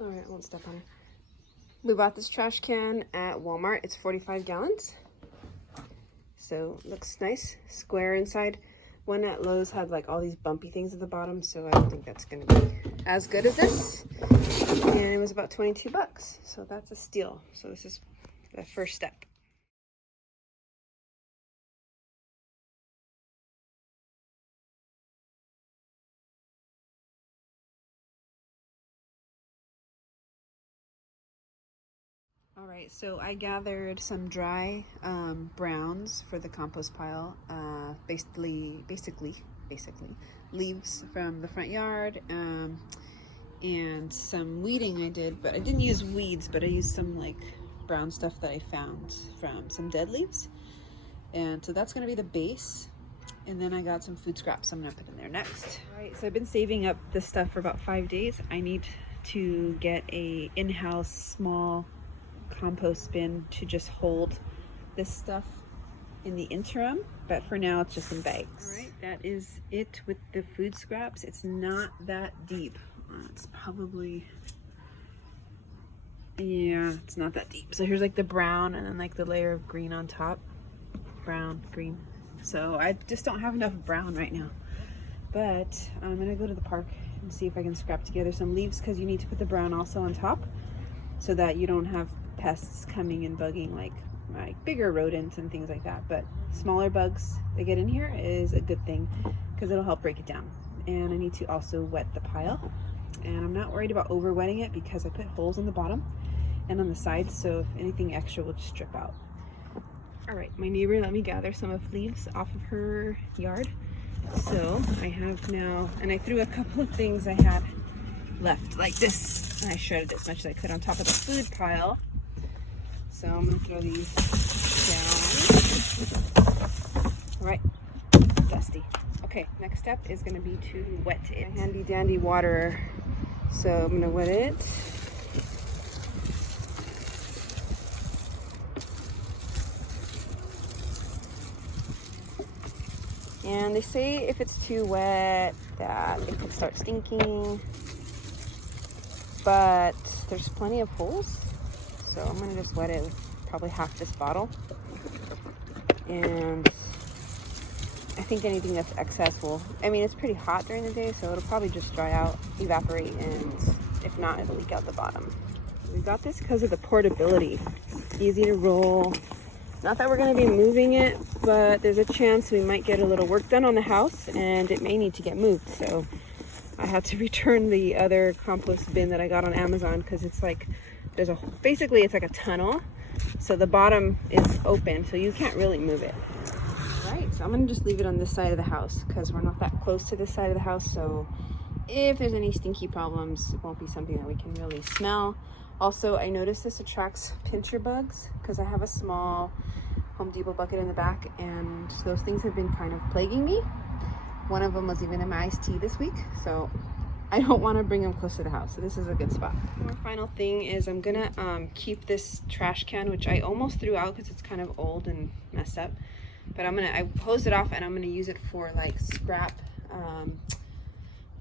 All right, I won't step on her. We bought this trash can at Walmart. It's 45 gallons. So looks nice, square inside. One at Lowe's had like all these bumpy things at the bottom, so I don't think that's gonna be as good as this. And it was about 22 bucks, so that's a steal. So this is the first step. All right, so I gathered some dry browns for the compost pile. Basically leaves from the front yard and some weeding I did, but I didn't use weeds, but I used some like brown stuff that I found from some dead leaves. And so that's gonna be the base. And then I got some food scraps I'm gonna put in there next. All right, so I've been saving up this stuff for about 5 days. I need to get a in-house small compost bin to just hold this stuff in the interim, but for now it's just in bags. All right, that is it with the food scraps. It's not that deep. It's probably, yeah, it's not that deep. So here's like the brown and then like the layer of green on top. Brown, green. So I just don't have enough brown right now, but I'm gonna go to the park and see if I can scrap together some leaves, because you need to put the brown also on top so that you don't have pests coming and bugging like bigger rodents and things like that. But smaller bugs that get in here is a good thing because it'll help break it down. And I need to also wet the pile, and I'm not worried about over wetting it because I put holes in the bottom and on the sides, so if anything extra will just drip out. All right, my neighbor let me gather some of leaves off of her yard, so I have now, and I threw a couple of things I had left like this, and I shredded as much as I could on top of the food pile. So I'm gonna throw these down. All right, dusty. Okay, next step is gonna be to wet it. My handy dandy waterer. So I'm gonna wet it. And they say if it's too wet that it could start stinking, but there's plenty of holes. So I'm gonna just wet it with probably half this bottle. And I think anything that's excess will, I mean, it's pretty hot during the day, so it'll probably just dry out, evaporate, and if not, it'll leak out the bottom. We got this because of the portability. It's easy to roll. Not that we're gonna be moving it, but there's a chance we might get a little work done on the house and it may need to get moved. So I had to return the other compost bin that I got on Amazon because it's like, basically it's like a tunnel, so the bottom is open, so you can't really move it. All right, so I'm gonna just leave it on this side of the house because we're not that close to this side of the house, so if there's any stinky problems, it won't be something that we can really smell. Also, I noticed this attracts pincher bugs because I have a small Home Depot bucket in the back, and those things have been kind of plaguing me. One of them was even in my iced tea this week, so I don't want to bring them close to the house, so this is a good spot. One final thing is I'm gonna keep this trash can, which I almost threw out because it's kind of old and messed up, but I hosed it off and I'm gonna use it for like scrap,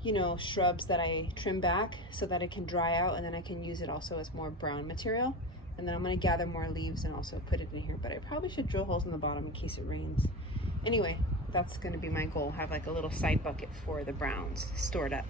you know, shrubs that I trim back so that it can dry out, and then I can use it also as more brown material. And then I'm gonna gather more leaves and also put it in here, but I probably should drill holes in the bottom in case it rains. Anyway, that's gonna be my goal, have like a little side bucket for the browns stored up.